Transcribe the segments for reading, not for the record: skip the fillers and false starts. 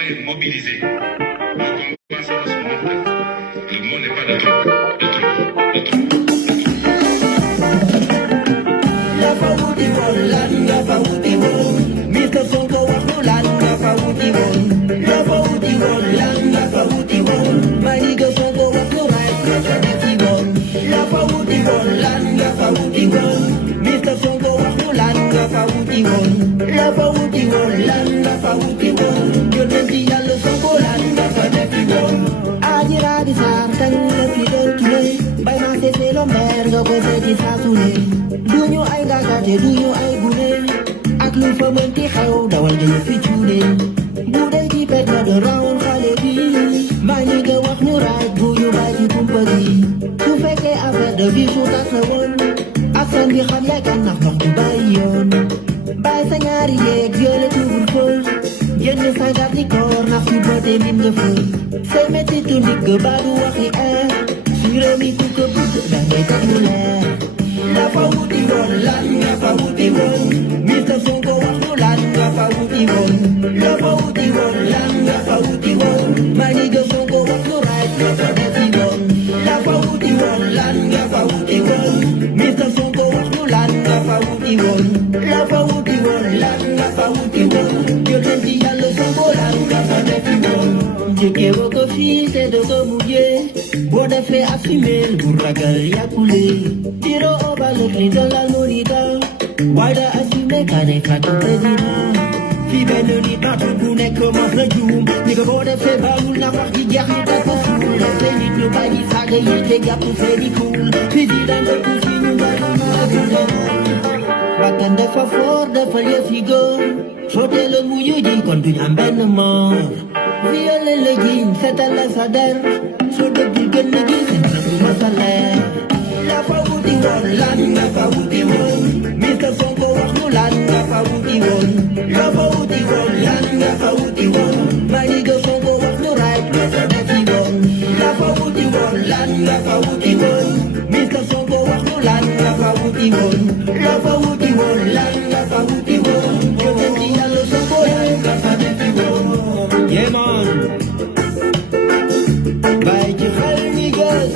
citoyens mobilisés. Le combat, ça va se monter. Le mot n'est pas de trop. De trop. De trop. Mr. Sonko wakulan nga pawutiwon. Nga pawutiwon lang nga pawutiwon. Mahiga Sonko wakulan nga pawutiwon. Nga pawutiwon lang nga pawutiwon. Mr. Sonko wakulan nga pawutiwon. Nga pawutiwon lang nga pawutiwon. Yun ang di Yàlla Sonko lan nga pawutiwon. Aji Rabi Sarr kañ la fi doon tuddee. Bay naa seetee lo mer nga ko seeti saa su ne. Duñu ay gàggate duñu ay gune. Ak lu fa mënti xew dawal jël fi cuune bu dee ci pet na de rawoon xale bi maa ngi nga wax ñu raaj bu ñu bàyyi ci kumpa gi su fekkee affaire de vie su tas la woon askan bi xam le kan ndax ndox du bàyyi yoon bàyyi sa ñaari yeeg violé tuubul fël jënd sa garde corps ndax fi boote nit nga fël say metti tu ndigg baa du waxi suñu réew mi ku ko bëgg da ngay teg ñu leer nga fa wuti woon lan nga fa wuti woon Mr. Sonko wax ñu lan nga fa wuti woon nga fa wuti woon lan nga fa wuti woon Maniga Sonko wax ñu right nga fa defi woon nga fa wuti woon lan nga fa wuti woon Mr. Sonko wax ñu lan nga fa wuti woon nga fa wuti woon lan nga fa wuti woon yónneen ci Yàlla Sonko lan nga fa defi woon njëkkee woo ko fii te doo ko mujjee boo defee assumer bu ragal yàqule tiro obalek ni dans la Florida waaye daa assumer ka ne kàddu président fii benn nit baatu bu nekk mos na juum ni ko boo defee bawul na wax ji jeex ni tas ko suul defee nit ñu bàyyi saaga yi te jàpp seeni kuul président de ku si ñu bàyyi na dundee bakkan dafa foor dafa yëf yi góor soo teeloon mu ñu ji kon duñ am benn moor violé la jiin seetal la sa der soo dëggul gën na gis seen du ma sa leer la fa wuti woon lan nga fa wuti woon Mr. Sonko wax ñu lan nga fa wuti woon la fa wuti woon lan nga fa wuti woon Maniga Sonko wax ñu right nga fa defi woon la fa wuti woon lan nga fa wuti woon Mr. Sonko wax ñu lan nga fa wuti woon la fa wuti woon lan nga fa wuti woon yónneen ci Yàlla Sonko lan nga fa defi woon yeah man bàyyi ci xel ñi gës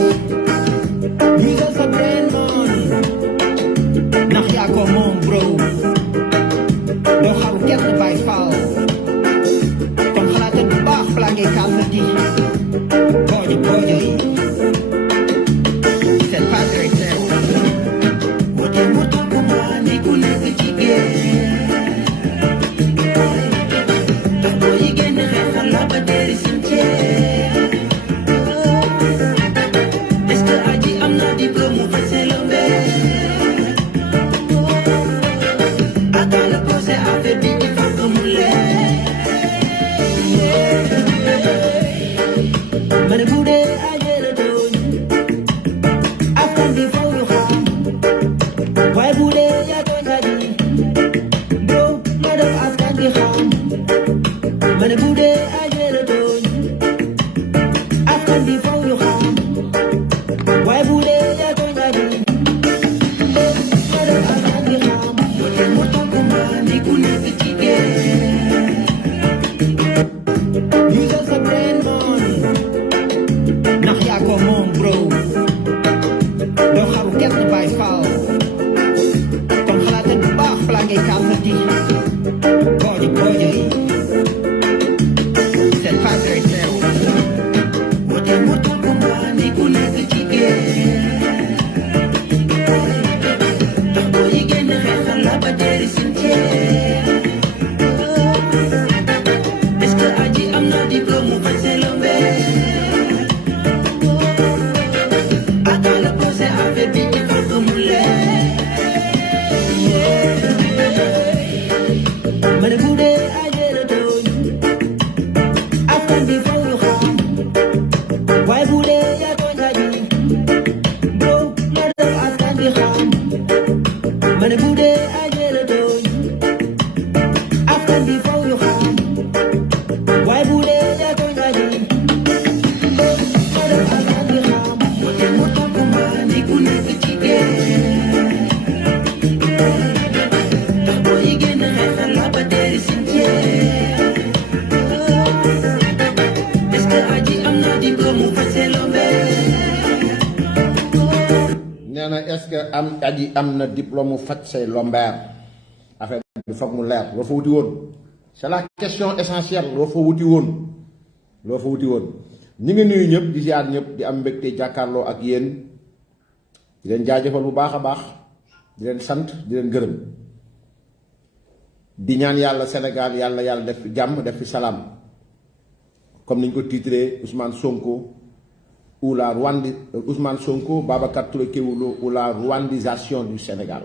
Use sa brain man ndax yaa ko moom bro doo xaru kenn bàyyi faal kon xalaatal bu baax balaa ngay kaal sa ji boojo boojo yi c'est pas très clair wote wutul ku maa ni ku nekk ci ndax boo yi génn xeexal la ba deeri cimetière Mane bu dee ajee la tooñ askan bi foog ñu xam waaye bu dee yaa tooñ aji doo ma def askan bi xam mane bu dee ajee la tooñ askan bi foog ñu xam waaye bu dee yaa tooñ aji doo ma def askan bi xam wala mu tàggu ma ni ku nekk ci use sa brain man ndax yaa ko moom bro doo xaru kenn bàyyi faal kon xalaatal bu baax balaa ngay kaal sa ji boojo boojo yi c'est pas très clair wote wutul ku maa ni ku nekk ci ndax boo yi génn xeexal la ba deeri cimetière est-ce que aji am na diplôme mu bañ see lombe dans le procès affaire bi il faut que mu leer mane bu dee ajee la tooñ askan bi foog aji am na diplôme faj say lombaire affaire bi foog mu leer loo fa wuti woon c'est la question essentielle loo fa wuti woon ñi ngi nuyu ñëpp di ziar ñëpp di am mbégte jàkkaarloo ak yéen di leen jaajëfal bu baax a baax di leen sant di leen gërëm di ñaan yàlla Sénégal yàlla def fi jàmm def fi salaam comme niñ ko titré Ousmane Sonko ou la Ousmane Sonko Babacar Touré Kewoulo ou la rwandisation du Sénégal.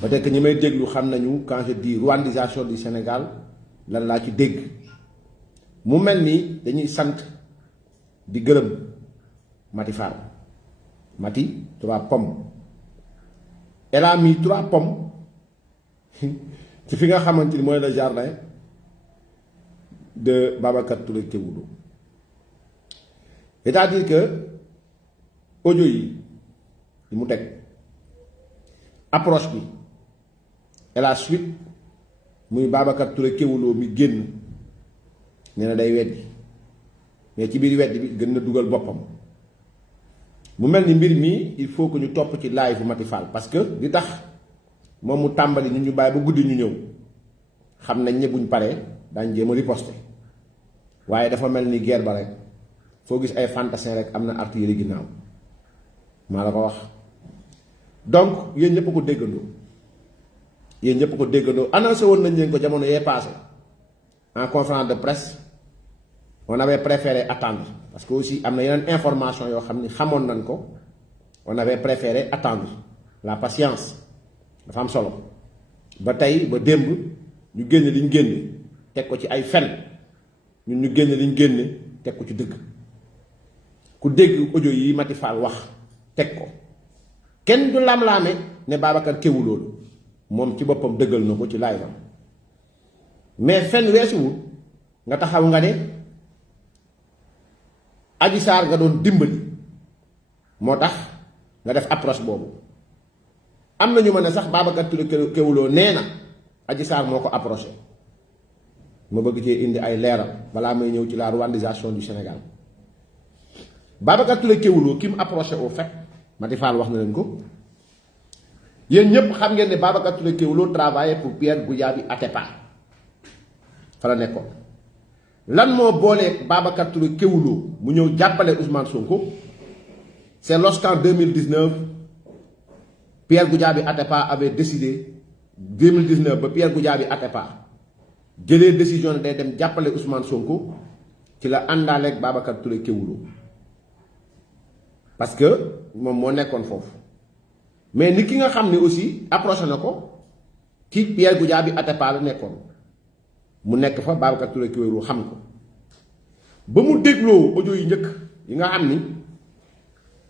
Peut-être que ñi may déglu xam nañu quand je dis rwandisation du Sénégal lan laa ci dégg mu mel ni dañuy sant di gërëm Mati Fall Mati 3 pommes elle a mis 3 pommes ci fi nga xamante ni mooy le jardin de Babacar Touré Kewoulo. C'est-à-dire que audio yi mu teg approche bi et la suite muy Babacar Touré Kewoulo mi génn nee na day weddi mais ci biir weddi bi gën na dugal boppam mu mel ni mbir mi il faut que ñu topp ci live bu Mati Fall parce que li tax moom mu tàmbali ñu bàyyi ba guddi ñu ñëw xam nañ ne buñ paree daañ jéem a riposter waaye dafa mel ni guerre ba rek foo gis ay fantassin rek am na artillerie ginnaaw maa la ko wax. Donc yéen ñëpp ko déggandoo annoncé woon nañ leen ko jamono yee passé en conférence de presse on avait préféré attendre parce que aussi am na yeneen information yoo xam ni xamoon nañ ko on avait préféré attendre la patience dafa am solo ba tey ba démb ñu génne liñ génne teg ko ci ay fen ñun ñu génne liñ génne teg ko ci dëgg ku dégg audio yi Mati Fall wax teg ko kenn du lam-laame ne Babacar Kewoulo la moom ci boppam dëggal na ko ci live am mais fen weesuwul nga taxaw nga ne Adji Sarr nga doon dimbali moo tax nga def approche boobu am na ñu ma ne sax Babacar Touré Kewoulo nee na Adji Sarr moo ko approché ma bëgg cee indi ay leeral balaa may ñëw ci la rwandisation du Sénégal. Babacar Touré Kewoulo ki mu approché au fait Mati Fall wax na leen ko yéen ñëpp xam ngeen ne Babacar Touré Kewoulo travaillait pour Pierre Goudiaby Atepa fa la nekkoon lan moo boolee Babacar Touré Kewoulo mu ñëw jàppale Ousmane Sonko c'est lorsqu'en 2019 Pierre Goudiaby Atepa avait décidé 2019 ba Pierre Goudiaby Atepa jëlee décision ne day dem jàppale Ousmane Sonko ci la àndaaleeg Babacar Touré Kewoulo parce que moom moo nekkoon foofu mais ni ki nga xam ne aussi approché na ko ki Pierre Goudiaby Atepa la nekkoon mu nekk fa Babacar Touré Kewoulo xam ko ba mu dégloo audio yi njëkk yi nga xam ni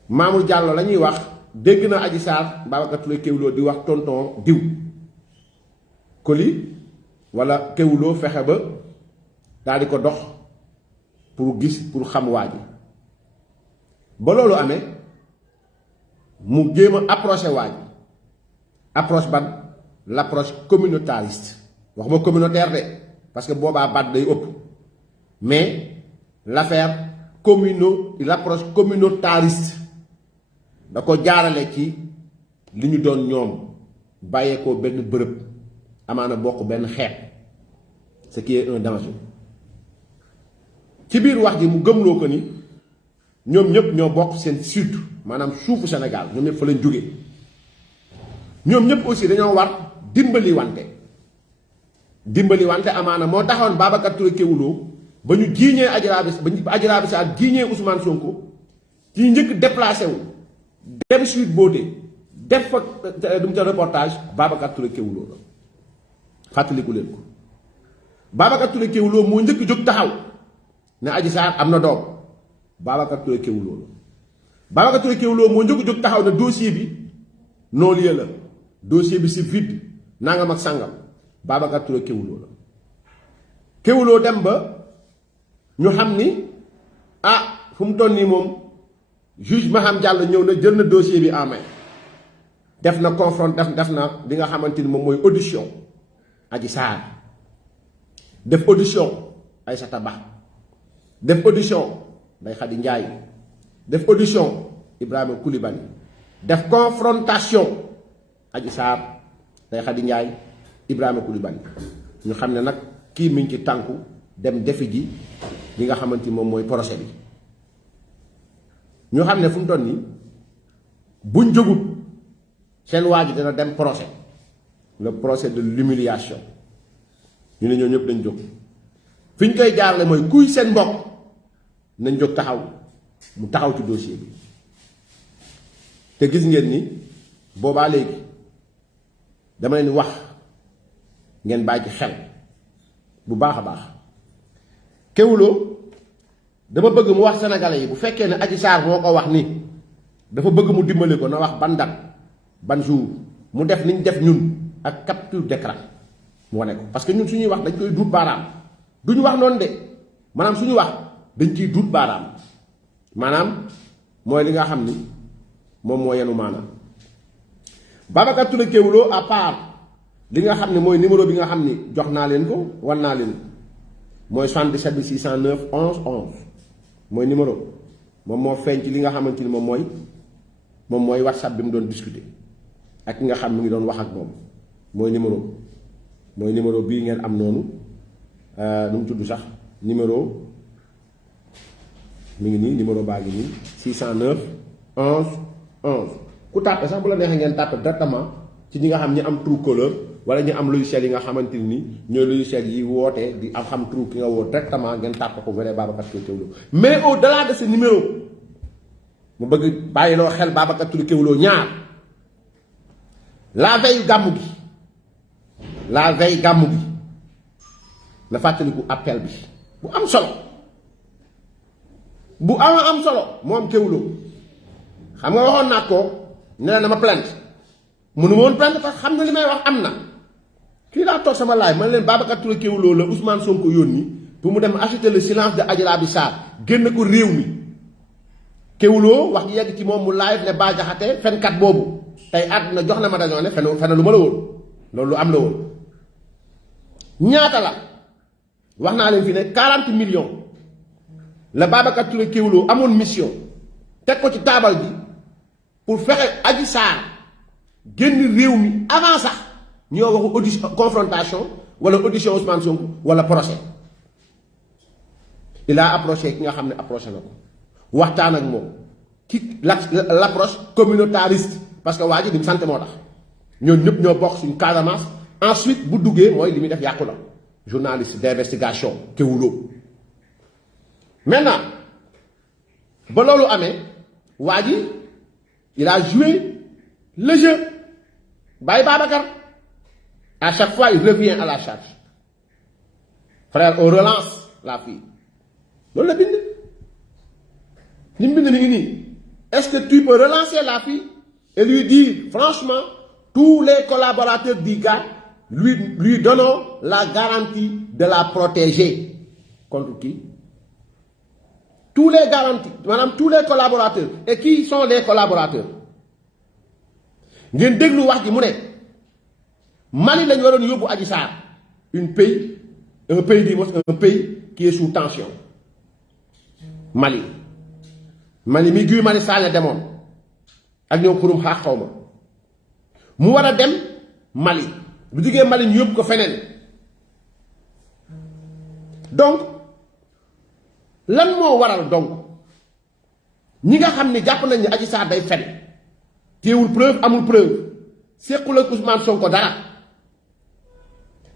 Mamour Diallo la ñuy wax dégg na Adji Sarr Babacar Touré Kewoulo di wax tonton diw Koli wala Kewoulo fexe ba daal di ko dox pour gis pour xam waa ji ba loolu amee mu jéem a approché waa ji approche ban l'approche communautariste waxuma communautaire de parce que boobaa baat day ëpp mais l'affaire l'approche communautariste da ko jaarale ci li ñu doon ñoom bàyyeekoo benn bërëb amaana bokk benn xeet ce qui est un danger ci biir wax ji mu gëmloo ko ni ñoom ñëpp ñoo bokk seen sud maanaam suufu Sénégal ñoom ñëpp fa lañ jóge ñoom ñëpp aussi dañoo war dimbali wante amaana moo taxoon Babacar Touré Kewoulo ba ñu jiiñee Adji Raby Sarr jiiñee Ousmane Sonko ci njëkk déplacé wu dem Sweet Beauté def fa dum ca reportage Babacar Touré Kewoulo la fàttaliku leen ko Babacar Touré Kewoulo moo njëkk jóg taxaw ne Adji Sarr am na doom Babacar Touré Kewoulo la Babacar Touré Kewoulo moo njëkk jóg taxaw ne dossier bi non lieu la dossier bi c'est vide nangam ak sangam Babacar Touré Kewoulo la Kewoulo dem ba ñu xam ni fu mu toll nii moom juge Maham Diallo ñëw na jël na dossier bi en main def na def na li nga xamante ni moom mooy audition Adji Sarr def audition Aïssata Ba def audition Ndeye Khady Ndiaye def audition Ibrahima Coulibaly def confrontation Adji Sarr Ndeye Khady Ndiaye Ibrahima Coulibaly ñu xam ne nag kii mi ngi ci tànku dem defi ji li nga xamante ni moom mooy procès bi ñu xam ne fu mu toll nii buñ jógut seen waa ji dana dem procès le procès de l'humiliation ñu ne ñoo ñëpp dañ jóg fi ñu koy jaarale mooy kuy seen mbokk nañ jóg taxaw mu taxaw ci dossier bi te gis ngeen ni boobaa léegi dama leen wax ngeen bàyyi ci xel bu baax a baax Kéwoulo dama bëgg mu wax sénégalais yi bu fekkee ne Adji Sarr moo ko wax ni dafa bëgg mu dimbali ko na wax ban date ban jour mu def ni ñu def ñun ak capture d'écran mu wane ko parce que ñun suñuy wax dañ koy duut baaraam duñu wax noonu de maanaam suñu wax dañ ciy duut baaraam maanaam mooy li nga xam ni moom moo yenu maanaam Babacar Touré Kéwoulo à part li nga xam ne mooy numéro bi nga xam ni jox naa leen ko wan naa leen mooy 77 bi 609 11 11 mooy numéro moom moo feeñ ci li nga xamante ni moom mooy WhatsApp bi mu doon discuter ak ki nga xam mi ngi doon wax ak moom mooy numéro bii ngeen am noonu nu mu tudd sax numéro mi ngi nii numéro baa ngi nii 609 11 11 ku tàppe sax bu la neexee ngeen tàppe directement ci ñi nga xam ñi am Truecaller wala ñu am logiciel yi nga xamante ni ñooy logiciel yi woote di am xam trou ki nga woo directement ngeen tàppe ko vrai Babacar Touré Kéwoulo mais au delà de ce numéro mu bëgg bàyyiloo xel Babacar Touré Kéwoulo ñaar la veille gàmmu gi la fàttaliku appel bi bu am solo bu am solo moom Kéwoulo xam nga waxoon naa ko ne la dama plainte mënu ma woon plainte parce que xam nga li may wax am na kii laa toog sama laay man leen Babacar Touré Kéwoulo la Ousmane Sonko yónni pour mu dem acheter le silence de Adji Raby Sarr génn ko réew mi Kéwoulo wax ji yegg ci moom mu live ne Bah Diakhaté fenkat boobu tey àdduna jox na ma dañoo ne fen lu ma la woon loolu lu am la woon ñaata la wax naa leen fi ne 40 millions la Babacar Touré Kéwoulo amoon mission teg ko ci taabal bi pour fexe Adji Sarr génn réew mi avant sax ñoo waxu audition confrontation wala audition Ousmane Sonko wala procès il a approché ki nga xam ne approché na ko waxtaan ak moom ci l'approche communautariste parce que waa ji di mu sant moo tax ñoom ñëpp ñoo bokk suñu Casamance ensuite bu duggee mooy li muy def yàqu la journaliste d'investigation Kéwoulo maintenant ba loolu amee waa ji il a joué le jeu bàyyi Babacar à chaque fois il revient à la charge frère on relance la fille loolu la bind li mu bind ni ngi nii est-ce que tu peux relancer la fille et lui dire franchement tous les collaborateurs du gars lui donnons la garantie de la protéger contre qui tous les garanties maanaam tous les collaborateurs et qui sont les collaborateurs ngeen déglu wax ji mu ne Mali lañu waroon yóbbu Adji Sarr un pays qui est sous tension Mali mi Guy Marius Sagna demoon ak ñoom xurum xaax xaw ma mu war a dem Mali bu jógee Mali ñu yóbbu ko feneen donc lan moo waral donc ñi nga xam ne jàpp nañ ne Adji Sarr day fen téewul preuve amul preuve séqul ak Ousmane Sonko dara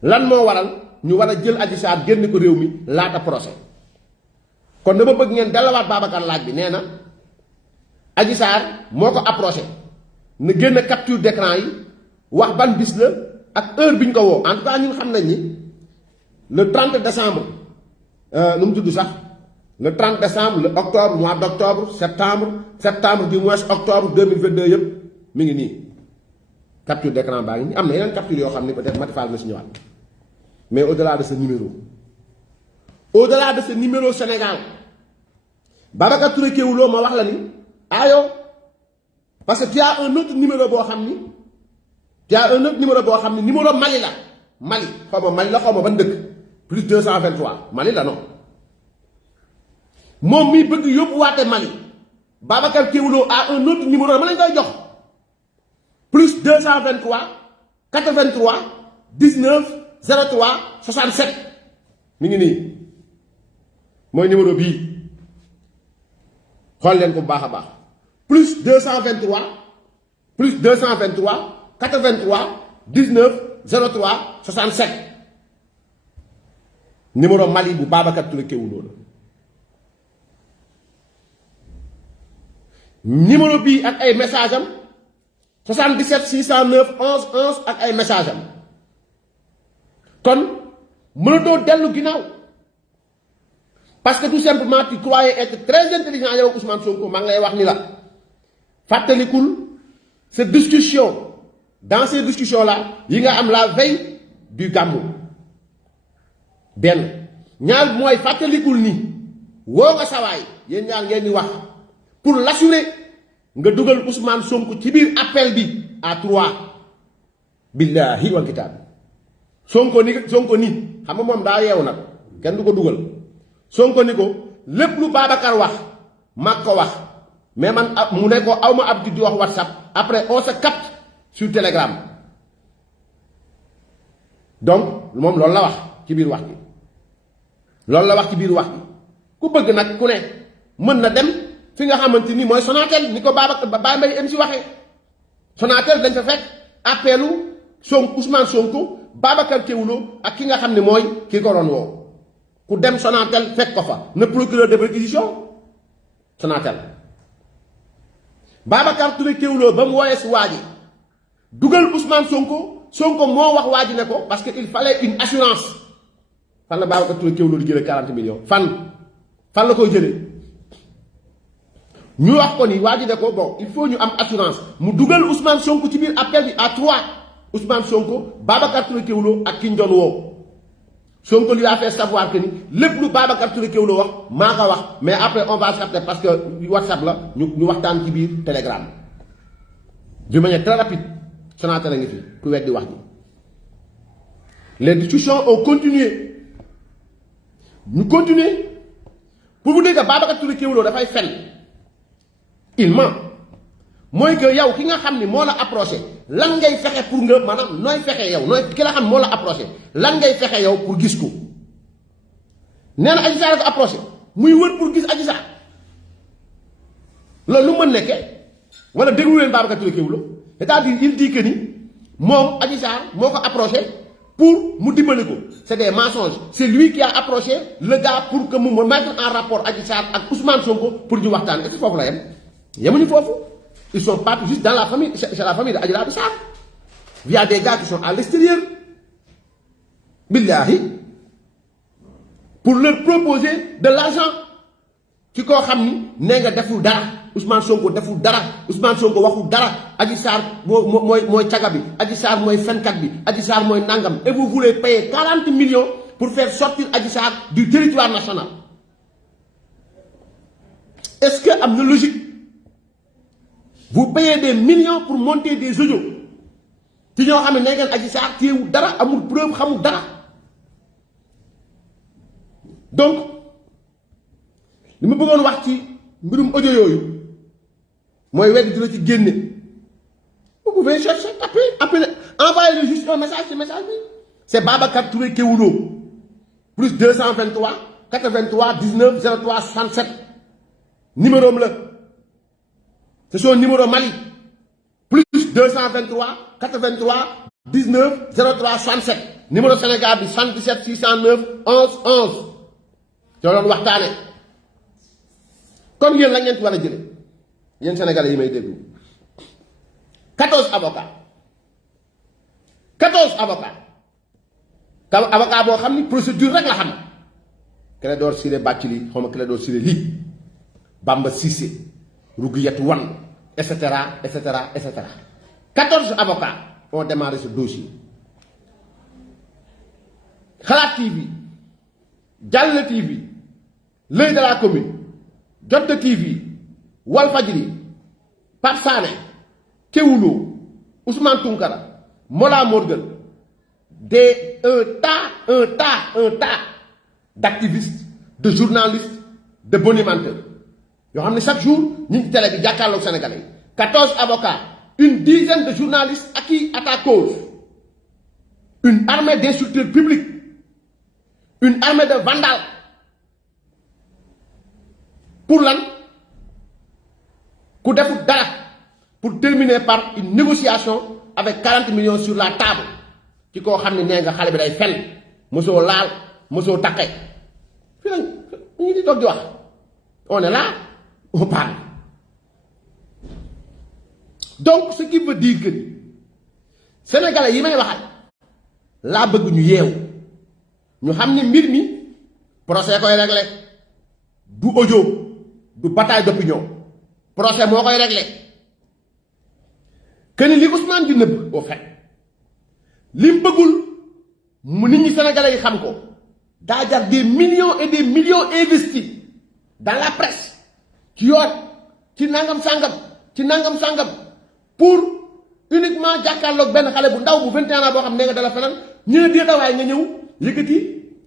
lan moo waral ñu war a jël Adji Sarr génn ko réew mi laata procès kon dama bëgg ngeen dalawaat Babacar laaj bi nee na Adji Sarr moo ko approché na génn capture d'écran yi wax ban bis la ak heure bi ñu ko woo en tout cas ñun xam nañ ni le 30 décembre nu mu tudd sax le 30 décembre le octobre mois d'octobre septembre du mois octobre 2022 yëpp mi ngi nii capture d'écran baa ngi nii am na yeneen capture yoo xam ne peut-être Mati Fall na si ñëwaat mais au-delà de ce numéro Sénégal Babacar Touré Kéwoulo ma wax la ni ayo parce que tu as un autre numéro boo xam ni numéro Mali la Mali xaw ma ban dëkk plus 223 Mali la non moom mii bëgg yóbbuwaate Mali Babacar Kéwoulo a un autre numéro ma lañ koy jox plus 223 83 19 03 67 mi ngi nii mooy numéro bii xool leen ko bu baax a baax plus 223 83 19 03 67 numéro Mali bu Babacar Touré Kewoulo la numéro bii ak ay message am 77 609 11 11 ak ay message am kon mënatoo dellu ginnaaw parce que tout simplement tu croyais être très intelligent yow Ousmane Sonko maa ngi lay wax ni la fàttalikul cette discussion dans ces discussions là yi nga am la veille du Gamou benn ñaar mooy fàttalikul ni woo nga sawaay yéen ñaar ngeen di wax pour l'assurer nga dugal Ousmane Sonko ci biir appel bi à 3 billahi wal kitaab Sonko ni xam nga moom daa yeewu nag kenn du ko dugal Sonko ni ko lépp lu Babacar wax mag ko wax mais man mu ne ko awma ab di wax WhatsApp après on se capte sur Telegram donc moom loolu la wax ci biir wax bi loolu la wax ci biir wax bi ku bëgg nag ku ne mën na dem fi nga xamante ni mooy Sonatel ni ko Babacar Baye Mbaye MC waxee Sonatel dañ fa fekk appelu Ousmane Sonko Babacar Kewoulo ak ki nga xam ne mooy ki ko doon woo ku dem Sonatel fekk ko fa na procureur de réquisition Sonatel Babacar Touré Kewoulo ba mu wooyee si waa ji dugal Ousmane Sonko moo wax waa ji ne ko parce que il fallait une assurance fan la Babacar Touré Kewoulo di jëlee 40 millions fan la koy jëlee ñu wax ko ni waa ji ne ko bon il faut ñu am assurance mu dugal Ousmane Sonko ci biir appel bi à 3 Ousmane Sonko Babacar Touré Kewoulo ak ki ñu doon woo Sonko lui a fait savoir que ni lépp lu Babacar Touré Kewoulo wax maa ko wax mais après on va s'appeler parce que WhatsApp la ñu waxtaan ci biir Telegram d'une manière très rapide Sonatel a ngi fi ku weddi wax ji les discussions ont continué ñu continuer pour vous dire que Babacar Touré Kewoulo dafay fen il ment mooy que yow ki nga xam ni moo la approché lan ngay fexe pour nga maanaam nooy fexe yow nooy ki la xam moo la approché lan ngay fexe yow pour gis ko nee na Adji Sarr ko approché muy wër pour gis Adji Sarr loolu lu mën nekkee wala déglu leen Babacar Touré Kewoulo c'est-à-dire il dit que ni moom Adji Sarr moo ko approché pour mu dimbali ko c'est des mensonges c'est lui qui a approché le gars pour que mu mettre en rapport Adji Sarr ak Ousmane Sonko pour ñu waxtaan est-ce que foofu la yem yemuñu foofu ils sont partis juste dans la famille c'est la famille de Adji Sarr il y a des gars qui sont à l'extérieur billahi pour leur proposer de l'argent ci koo xam ni nee nga deful dara Ousmane Sonko deful dara Ousmane Sonko waxul dara Adji Sarr mooy caga bi Adji Sarr mooy fenkat bi Adji Sarr mooy nangam et vous voulez payer 40 millions pour faire sortir Adji Sarr du territoire national est-ce que am na logique vous payez des millions pour monter des audios ci ñoo xam ne nee ngeen Adji Sarr téyewul dara amul preuve xamul dara donc li ma bëggoon wax ci mbirum audio yooyu mooy weddi dina ci génne vous pouvez chercher appeler envoyez-le juste un message ci message bi c'est Babacar Touré Kewoulo plus 223 83 19 03 67 numéro am la c'est son numéro Mali plus 223 83 19 03 67 numéro Sénégal bi 77 609 11 11 te doon waxtaane comme yéen la ngeen ci war a jële yéen sénégalais yi may déglu 14 avocats avocat boo xam ni procédure rek la xam Clédor Ciré Bathily xaw ma Clédor Ciré lii Bamba Cissé Rouguiatou Wane et cetera 14 avocats ont démarré ce dossier Xalaat TV Jàll TV L'Oeil de la Commune Jotna TV Walfadjri Pape Sané Kewoulo Ousmane Tounkara Mollah Morgun un tas d'activistes de journalistes de bonimenteurs yoo xam ne chaque jour ñu ngi télé bi jàkkaarloog Sénégalais yi 14 avocats une dizaine de journalistes acquis à ta cause, une armée d'insulteurs publics, une armée de vandales. Pour l'an, pour terminer par une négociation avec 40 millions sur la table. Qui ko xamni ne nga xalé bi day fen muso laal muso takay fi la ñi di tok di wax on est là on parle. Donc ce qui veut dire que sénégalais yi may waxal la bëgg ñu yew ñu xamni mbir mi procès koy régler du audio du bataille d'opinion procès mo koy régler que ni li Ousmane di neub au fait lim bëggul mu nit ñi sénégalais yi xam ko da jar des millions et des millions investis dans la presse ci yoon ci nangam sangam pour uniquement jàkkaarloog benn xale bu ndaw bu 21 ans boo xam ne nga dala fenal ñu ne déetawaay nga ñëw yëkkati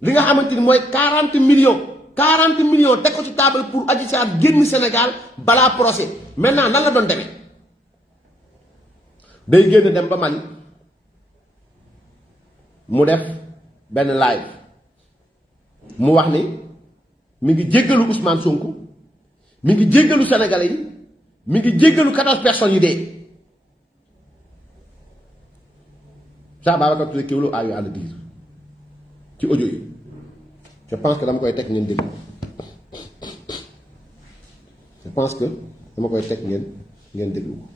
li nga xamante ni mooy 40 millions teg ko ci table pour Adji Sarr génn Sénégal balaa procès maintenant nan la doon demee day génn dem ba Mali mu def benn live mu wax ni mi ngi jéggalu Ousmane Sonko mi ngi jéggalu Sénégalais yi mi ngi jéggalu 14 personnes yi dee ça Babacar Touré Kewoulo a eu à le dire ci audio yi je pense que dama koy teg ngeen déglu déglu ko.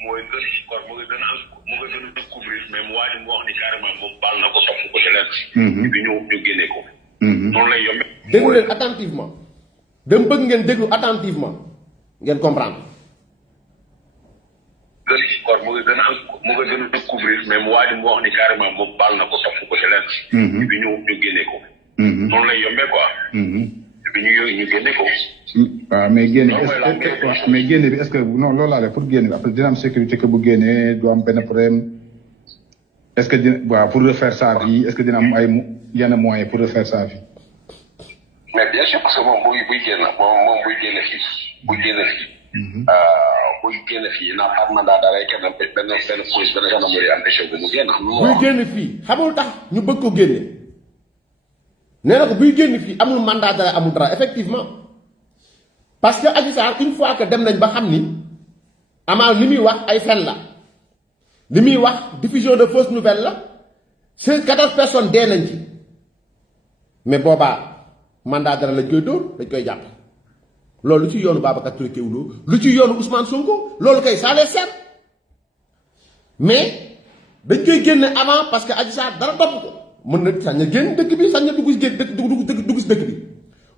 mooy gën kon mu ngi gën a découvrir mais mu waaj mu wax ni carrément moom baal na ko topp ko ci lenn. bi ñu génnee ko. noonu lay yombe. déglu leen attentivement dama bëgg ngeen déglu attentivement ngeen comprendre. gën kon mu ngi gën a découvrir mais mu waaj mu wax ni carrément moom baal na ko topp ko ci lenn. bi ñu génnee ko. noonu lay yombe quoi. bi ñu génne ko. waaw mais génne mais génne bi est-ce que non loolu laa def pour génne bi après dina am sécurité que bu génnee du am benn problème est-ce que dina waaw pour refaire sa vie est-ce que dina am ay yenn moyens pour refaire sa vie. mais bien sûr parce que moom buy génn fii. buy génn fii naa am mandat d'arrêt kenn benn police benn gendarmerie empêché bu mu génn. buy génn fii xamul tax ñu bëgg ko génne. nee na ko buy génn fii amul mandat d'arrêt amul dara effectivement parce que Adji Sarr une fois que dem nañ ba xam ni amaal li muy wax ay fen la li muy wax diffusion de fausses nouvelles la ces 14 personnes dee nañ ci mais boobaa mandat d'arrêt lañ koy dóor dañ koy jàpp loolu lu ci yoonu Babacar Touré Kewoulo lu ci yoonu Ousmane Sonko loolu kay ça les sert mais dañ koy génne avant parce que Adji Sarr dara topp ko mën na sañ na génn dëkk bi sañ na dugg si dëkk bi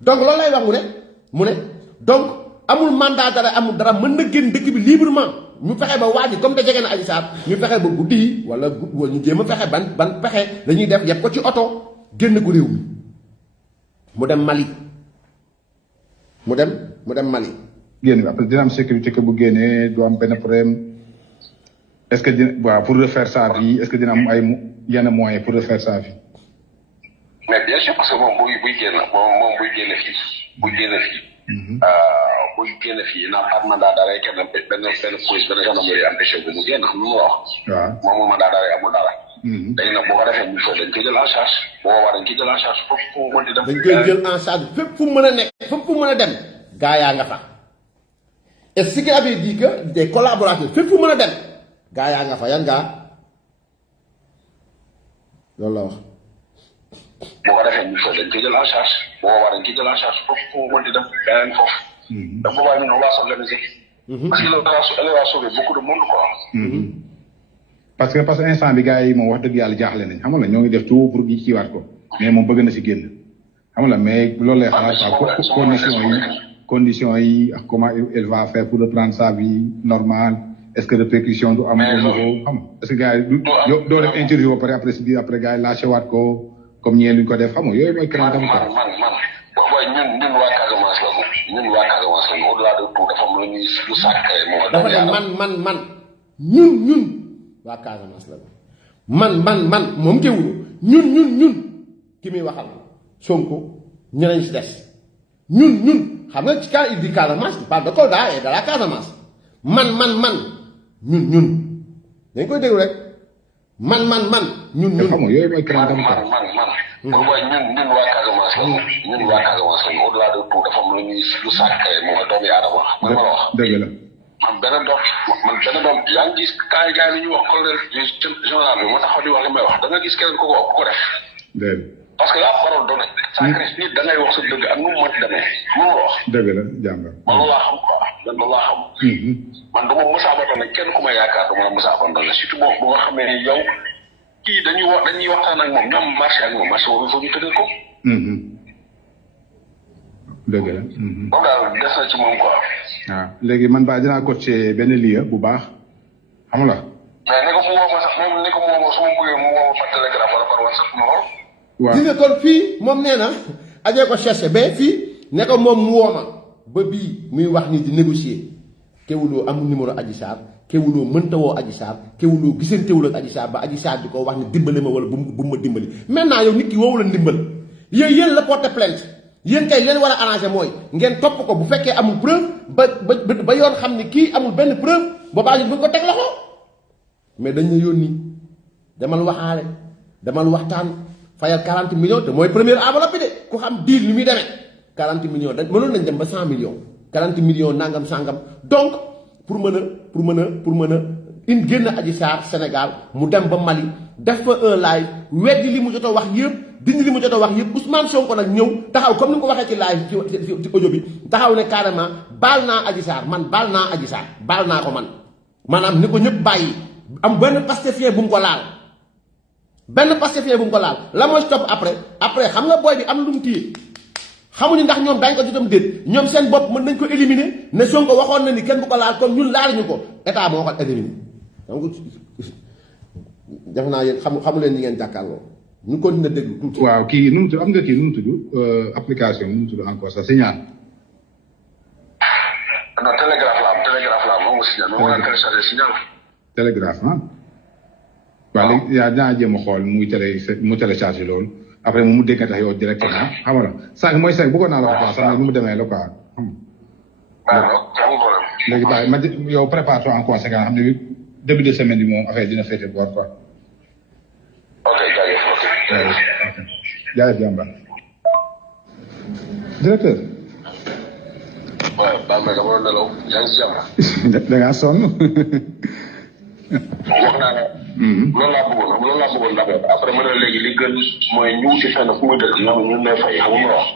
donc loolu lay wax mu ne donc amul mandat dara amul dara mën na génn dëkk bi librement ñu fexe ba waa ji comme te jege na Adji Sarr ñu fexe ba guddi yi wala ñu jéem a fexe ban pexe dañuy def yëpp ko ci oto génn ko réew mi mu dem Mali Mali. génn bi après dina am sécurité que bu génnee du am benn problème est-ce que dina waaw pour refaire sa vie est-ce que dina am ay yenn moyens pour refaire sa vie. mais bien sûr parce que moom buy génn fii. buy génn fii naa am mandat d'arrêt kenn benn police benn gendarmerie empêché bu mu génn xam nga wax. waaw moom mandat d'arrêt amul dara. léegi nag boo ko defee dañ koy jël en charge boo war dañ koy jël en charge foofu fu mu mën di dem. dañ koy jël en charge fépp fu mu mën a nekk fépp fu mu mën a dem gaa yaa nga fa et ce qui avait dit que des collaborateurs fépp fu mu mën a dem gaa yaa nga fa yan gaa loolu la wax. boo ko defee dañ koy jël en charge boo war dañ koy jël en charge foofu fu mu mën di dem beneen foofu. donc boobaa ñun on va s'organiser. parce que elle va sauver beaucoup de monde quoi. parce que instant bi gars yi moom wax dëgg yàlla jaaxle nañ xam nga ñoo ngi def tout pour gi ciwaat ko mais moom bëgg na si génn xam nga mais loolu lay xalaat conditions yi ak comment elle va faire pour reprendre sa vie normale est-ce que répercussion du am au niveau xam nga est-ce que gars yi doo def interview ba pare après si biir après gars yi lâché waat ko comme ñeen luñ ko def xam nga yooyu mooy crainte tamit booy ñun waa Casamance la au-delà de tout dafa am lu ñuy lu sàkkee moo dafa ne man ñun waa Casamance la man moom Kewoulo ñun ki muy waxal Sonko ñeneen si des ñun xam nga ci quand il dit Casamance il parle de Kolda et de la Casamance man ñun dañ koy déglu rek man ñun xam nga yooyu mooy keneen tamit quoi. man waaye ñun waa Casamance la ñun waa Casamance la au delà de tout dafa am lu ñuy lu sàkkee mooy doomu aadama mooy ma la wax. dëgg la. man benn doom yaa ngi gis kaay gars yi ñuy wax colonel général bi moo taxaw di wax li may wax da nga gis keneen ku ko def. dëgg parce que la parole donnée. sacré nit da ngay wax sa dëgg ak nu mu mën demee lu mu wax. dëgg la jàmbar. man loolu laa xam quoi man loolu laa xam. man du ma mës a abandonné kenn ku ma yaakaar du ma la mës a abandonné surtout bu nga xamee ni yow kii dañuy waxtaan ak moom ñoom marché ak moom marché boobu il faut ñu tëddee ko. dëgg la. moom daal des na ci moom quoi. waaw léegi man ba dinaa coaché benn lieu bu baax xam nga. mais ne ko mu woo ma sax moom ne ko mu woo ma su ma bëggee mu woo ma par télégraphe wala par WhatsApp ma xool. waaw gis nga kon fii moom nee na ajee ko cherché ba fii ne ko moom mu woo ma ba bii muy wax ni di négocier Kéwoulo amul numéro Adji Sarr Kéwoulo mënta woo Adji Sarr Kéwoulo gisantewul ak Adji Sarr ba Adji Sarr di ko wax ni dimbali ma wala bu ma dimbali maintenant yow nit ki woowu la ndimbal yéen la porter plainte yéen kay leen war a arrangé mooy ngeen topp ko bu fekkee amul preuve ba yoon xam ni kii amul benn preuve boobaa ñu bëgg ko teg loxo mais dañ la yónni demal waxaale demal waxtaan fayal 40 millions te mooy première enveloppe bi de ku xam deal ni muy demee 40 millions dañ mënoon nañ dem ba 100 millions 40 millions nangam sangam donc pour mën a in génn Adji Sarr Sénégal mu dem ba Mali def fa un live weddi li mu jot a wax yëpp dindi li mu jot a wax yëpp Ousmane Sonko nag ñëw taxaw comme ni mu ko waxee ci live ci audio bi taxaw ne carrément baal naa Adji Sarr man baal naa Adji Sarr baal naa ko man maanaam ni ko ñëpp bàyyi am benn pastefien bu mu ko laal benn pastefien bu mu ko laal la mooy stop après xam nga booy bi am na lu mu téye xamuñu ndax ñoom dañ ko jotam déet ñoom seen bopp mën nañ ko éliminer ne Sonko waxoon na ni kenn bu ko laal kon ñun laaluñu ko état moo ko éliminer donc def naa yéen xamu leen ñi ngeen jàkkaarloo ñu continuer déglu tuuti. waaw kii nu mu tudd am nga kii nu mu tudd application nu mu tudd encore ça signal. non télégraphe la am moom nga signal moom nga téléchargé signal. télégraphe ah. waaw léegi yaa dinaa jéem a xool mu téléchargé loolu après mu déggante ak yow directement xam nga sànq mooy sànq bëggoon naa la ko quoi sax nu mu demee la quoi. léegi bàyyi ma yow prépare-toi en conséquence xam ne début de semaine bi moom affaire dina féete boor quoi. ok jaajëf ok. jaajëf jàmba. directeur. waaw Bambe dama doon nelaw yaa ngi si jàmm. da ngaa sonn. wax naa ne. loolu laa bëggoon d'abord après ma ne léegi li gën mooy ñu wuti fenn fu mu dëkk ñoom ñu lay fay xam nga wax.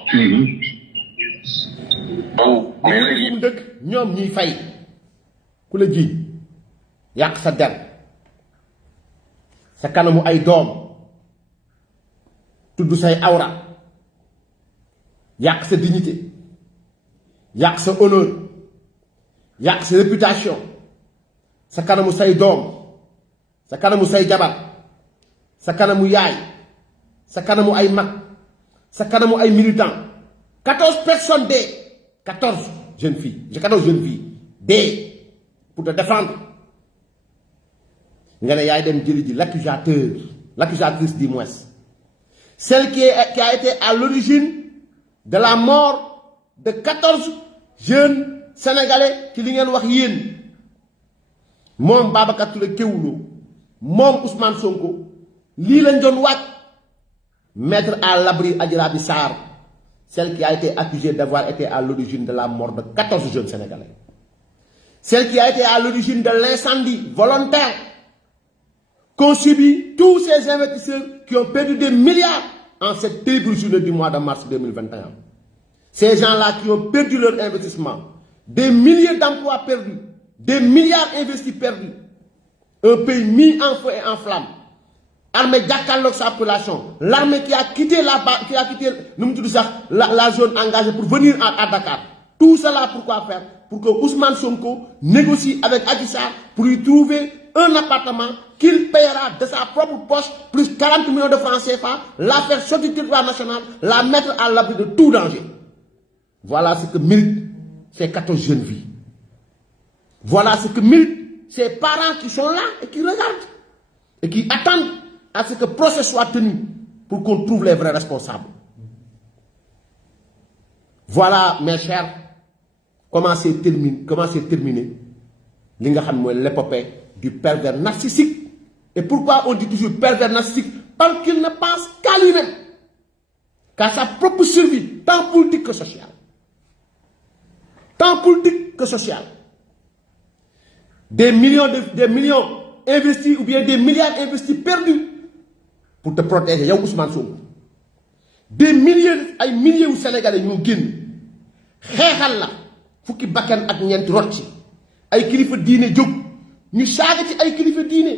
donc mais léegi mu dëkk ñoom ñuy fay ku la ji yàq sa der sa kanamu ay doom tudd say awra yàq sa dignité yàq sa honneur yàq sa réputation sa kanamu say doom sa kanamu say jabar sa kanamu yaay sa kanamu ay mag sa kanamu ay militants 14 personnes dee 14 jeunes filles dee pour te défendre nga ne yaay dem jëli ji l'accusatrice du moins celle qui a été à l'origine de la mort de 14 jeunes sénégalais ci li ngeen wax yéen moom Babacar Touré Kéwoulo moom Ousmane Sonko lii lañ doon waaj mettre à l'abri Adji Raby Sarr celle qui a été accusée d'avoir été à l'origine de la mort de 14 jeunes sénégalais celle qui a été à l'origine de l'incendie volontaire qu'ont subi tous ces investisseurs qui ont perdu des milliards en cette terrible journée du mois de mars 2021. Ces gens-là qui ont perdu leur investissement, des milliers d'emplois perdus, des milliards investis perdus, un pays mis en feu et en flamme, armée jàkkaarloog sa population, l'armée qui a quitté la zone engagée pour venir à Dakar. Tout cela pourquoi faire? Pour que Ousmane Sonko négocie avec Adji Sarr pour lui trouver un appartement qu'il payera de sa propre poche, plus 40 millions de francs CFA, la faire sortir du territoire national, la mettre à l'abri de tout danger. Voilà ce que méritent ces 14 jeunes filles. Voilà ce que méritent ces parents qui sont là et qui regardent et qui attendent à ce que le procès soit tenu pour qu'on trouve les vrais responsables. Voilà, mes chers, comment c'est terminé li nga xam mooy l'épopée du pervers narcissique. Et pourquoi on dit toujours pervers narcissique? Parce qu'il ne pense qu'à lui-même, qu'à sa propre survie, tant politique que sociale. Tant politique que sociale. Des millions investis ou bien des milliards investis perdus pour te protéger, yow Ousmane Sonko. Des milliers de Sénégalais ñu génn xeexal la fukki bakkan ak ñeent rot ci ay kilifa diine jóg ñu saaga ci ay kilifa diine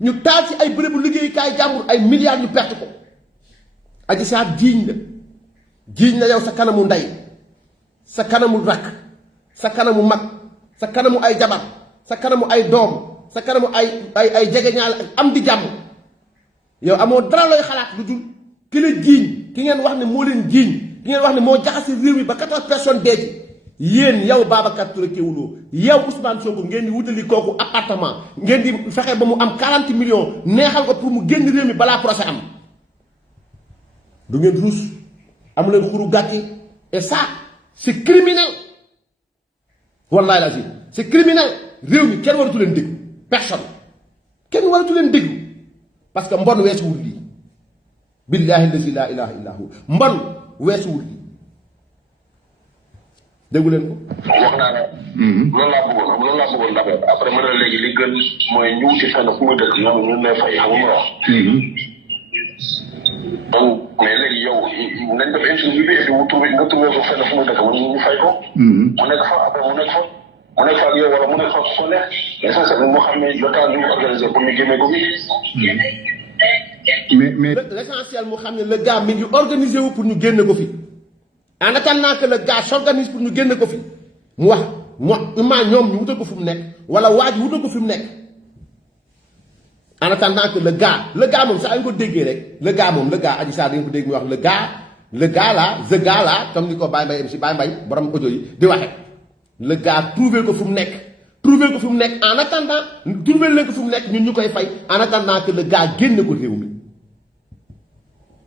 ñu taal ci ay bërëbu liggéeyukaay jàmbur ay milliards ñu perte ko. Adji Sarr jiiñ la yow sa kanamu ndey sa kanamu rakk sa kanamu mag sa kanamu ay jabar sa kanamu ay doom sa kanamu ay jegeñaal ak am di jàmm yow amoo dara looy xalaat lu dul ki la jiiñ ki ngeen wax ne moo leen jiiñ ki ngeen wax ne moo jaxase réew mi ba 14 personnes dee ci yéen yow Babacar Touré Kewoulo yow Ousmane Sonko ngeen di wutali kooku appartement ngeen di fexe ba mu am 40 millions neexal ko pour mu génn réew mi balaa procès am du ngeen ruus amu leen xuru gàcce et ça c'est criminel wallahi lazim c'est criminel réew mi kenn waratu leen déglu personne kenn waratu leen déglu parce que mbon weesuwul lii billahi lazi la ilaha illa hu mbon weesuwul lii déggu leen ko. wax naa ne. loolu laa bëggoon d'abord après ma ne léegi li gën mooy ñu wuti fenn fu muy dëkk ñoom ñu lay fay xam nga ma wax. donc mais léegi yow nañ def interview bi et puis nga trouvé ko fenn fu muy dëkk ñu fay ko. mu nekk fa après mu nekk fa ak yow wala mu nekk fa fu ko neex l'essentiel moo xam ne le temps ñu organisé pour ñu génnee ko bi. mais l'essentiel moo xam ne le gars mi ngi organisé wu pour ñu génne ko fi. En attendant que le gars s'organise pour nous génne ko fi mu wax ñoom ñu wutal ko fu mu nekk wala waaj wutal ko fi mu nekk en attendant que le gars moom sax nga ko déggee rek le gars Adji Sarr dañ ko dégg mu wax le gars là comme ni ko Baye Mbaye borom audio yi di waxe le gars trouver ko fu mu nekk en attendant trouver leen ko fu mu nekk ñun ñu koy fay en attendant que le gars génne ko réew mi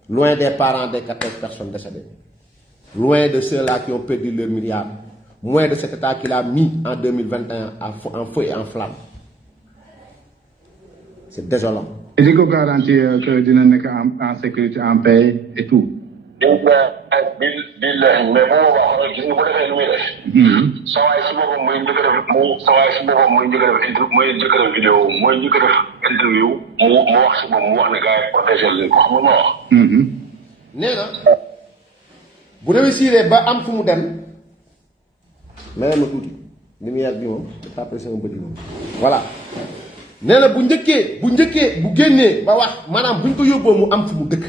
loin des parents des 14 personnes décédées. Loin de ceux-là qui ont perdu leurs milliards. Loin de cet état qu'il a mis en 2021 en feu et en flamme. C'est désolant. Et je peux garantir que dina nekk en sécurité, en paix et tout. mais boo wax gis nga bu defee lu muy def. sa waay si boppam mooy njëkk a def mooy njëkk a def vidéo mooy njëkk a def interview mu wax si moom mu wax ne gars yi protégé leen ko xam nga ma wax. nee na bu réussir ba am fu mu dem mais ma tuuti lumière bi moom dafa après sama bët yi moom voilà nee na bu génnee ba wax maanaam buñ ko yóbboo mu am fu mu dëkk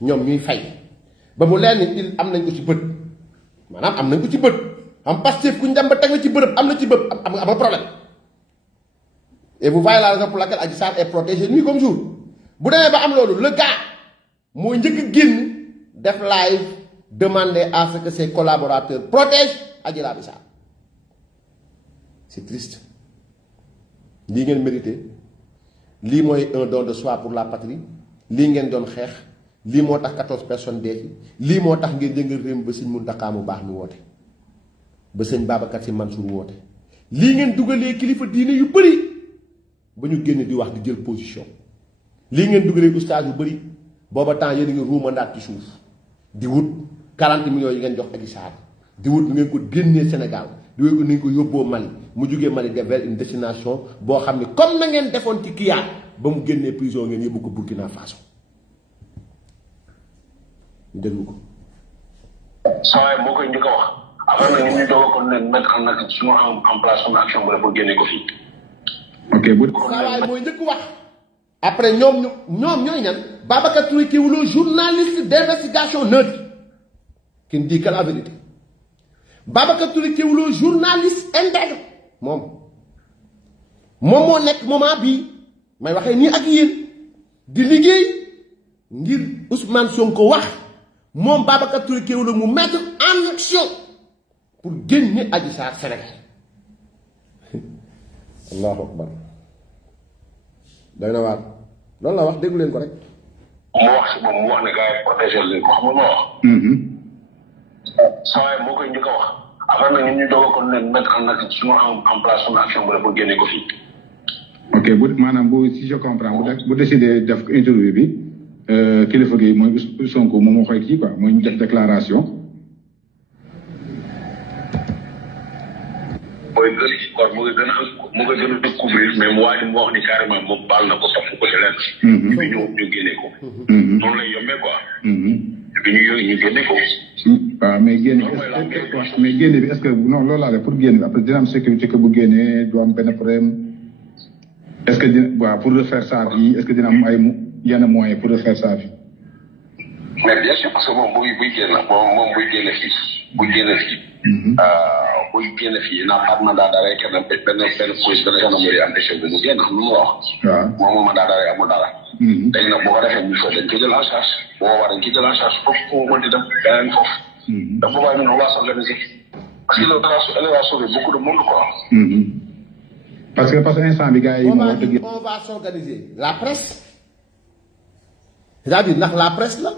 ñoom ñuy fay ba mu leer ni il am nañ ko ci bët maanaam am nañ ko ci bët am Pastef ku ñu dem ba teg na ci bërëb am na ci bët am nga problème et vous voyez la raison pour laquelle Adji Sarr est protégé nuit comme jour bu demee ba am loolu le gars moo njëkk a génn def live demander à ce que ses collaborateurs protègent Adji Sarr. C'est triste. Li ngeen mérité li moy un don de soi pour la patrie li ngeen doon xex li motax 14 personnes dee li motax ngeen jëngal réew ba Sëñ Muntaxa mu baax mi wote ba Sëñ Babacar Sy Mansour wote li ngeen dugalee kilifa diine yu bari ba ñu génn di wax di jël position li ngeen dugalee oustaz yu bari booba temps yéen a ngi ruumandaat ci suuf di wut 40 millions yi ngeen jox Adji Sarr di wut ngeen ko génnee Sénégal di wut ngeen ko yóbboo Mali mu jógee Mali de vers une destination boo xam ne comme na ngeen defoon ci Kya ba mu génnee prison ngeen yóbbu ko Burkina Faso ñu déglu ko. saa waay moo koy njëkk a wax après nag ñu doog a ko mettre en action suñu en place comme action bu pour génne ko fii. ok bu. saa waay mooy njëkk wax. après ñoom ñooy ñan Babacar Touré Kewoulo journaliste d'investigation neutre qui ne dit que la vérité Babacar Touré Kewoulo journaliste intègre moom moo nekk moment bii may waxee nii ak yéen di liggéey ngir Ousmane Sonko wax moom Babacar Touré Kewoulo mu mettre en action pour génne Adji Sarr Sénégal allahu akbar day na waar loolu la wax déglu leen ko rek. mu wax si moom mu wax ne gars yi protégé leen ko xam nga ma wax. saa waay moo koy njëkk a wax après nag ñun ñu doog a kon ne mettre en place suñu action bu pour génne ko fii. ok maanaam si je comprends bu décidé def interview bi kilifa gi mooy Sonko moom moo koy kii quoi mooy ñu def déclaration. mooy gën kon mu ngi gën a découvrir mais mu waaj mu wax ni carrément moom baal na ko topp ko ci lenn. bi ñu génne ko. noonu lay yombee quoi. bi ñu génne ko. waaw mais génne bi est-ce que non loolu laa def pour génne bi après dina am sécurité que bu génnee du am benn problème est-ce que dina waaw pour refaire ça bi est-ce que dina am ay yenn moyens pour refaire ça bi. mais bien sûr parce que moom buy génn moom buy génne fii buy génne fii naa xam mandat d'arrêt kenn benn police benn gendarmerie empêché bi mu génn xam lu mu wax. waaw moom mandat d'arrêt amul dara. léegi nag boo ko defee ñu dañ ko jël en charge boo war dañ ko jël en charge foofu fu mu mën di dem beneen foofu. da boobaa ñun on va s'organiser parce que elle va sauver beaucoup de monde quoi. parce que instant bi gars yi. on va s'organiser la presse c'est-à-dire ndax la presse la